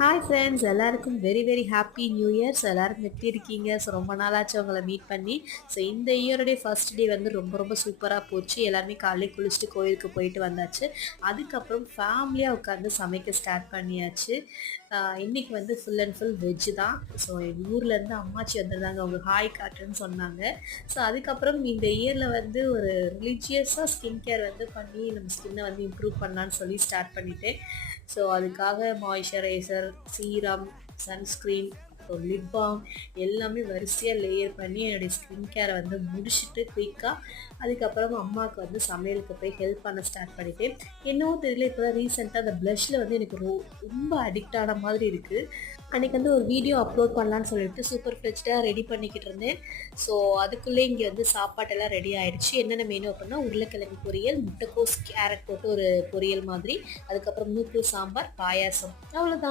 Hi friends, எல்லாருக்கும் very very happy new year. So எல்லாருக்கும் எப்படி இருக்கீங்க? ஸோ ரொம்ப நாளாச்சு உங்களை மீட் பண்ணி. ஸோ இந்த இயருடைய ஃபர்ஸ்ட் டே வந்து ரொம்ப ரொம்ப சூப்பராக போச்சு. எல்லாருமே காலையில் குளிச்சுட்டு கோயிலுக்கு போயிட்டு வந்தாச்சு. அதுக்கப்புறம் ஃபேமிலியாக உட்காந்து சமைக்க ஸ்டார்ட் பண்ணியாச்சு. இன்னைக்கு வந்து ஃபுல் அண்ட் ஃபுல் வெஜ்ஜு தான். ஸோ எங்கள் ஊர்லேருந்து அம்மாச்சி வந்திருந்தாங்க, அவங்க ஹாய் காட்டுன்னு சொன்னாங்க. ஸோ அதுக்கப்புறம் இந்த இயரில் வந்து ஒரு ரிலீஜியஸாக ஸ்கின் கேர் வந்து பண்ணி நம்ம ஸ்கின்னை வந்து இம்ப்ரூவ் பண்ணலான்னு சொல்லி ஸ்டார்ட் பண்ணிட்டேன். ஸோ அதுக்காக மாய்ஸ்சரைசர், சீரம், சன்ஸ்க்ரீன், அப்புறம் லிப் பாம் எல்லாமே வரிசையாக லேயர் பண்ணி என்னுடைய ஸ்கின் கேரை வந்து முடிச்சுட்டு குயிக்காக அதுக்கப்புறம் அம்மாவுக்கு வந்து சமையலுக்கு போய் ஹெல்ப் பண்ண ஸ்டார்ட் பண்ணிட்டேன். என்னவோ தெரியல, இப்போ தான் ரீசெண்டாக அந்த ப்ளஷில் வந்து எனக்கு ரொம்ப அடிக்ட் ஆன மாதிரி இருக்குது. அன்றைக்கி வந்து ஒரு வீடியோ அப்லோட் பண்ணலான்னு சொல்லிட்டு சூப்பர் ஃப்ளெஜ்டாக ரெடி பண்ணிக்கிட்டு இருந்தேன். ஸோ அதுக்குள்ளே இங்கே வந்து சாப்பாட்டெல்லாம் ரெடி ஆகிடுச்சு. என்னென்ன மெனு அப்படின்னா உருளைக்கிழங்கு பொரியல், முட்டைக்கோஸ், கேரட் போட்டு ஒரு பொரியல் மாதிரி, அதுக்கப்புறம் நூக்கல் சாம்பார், பாயாசம், அவ்வளோதான்.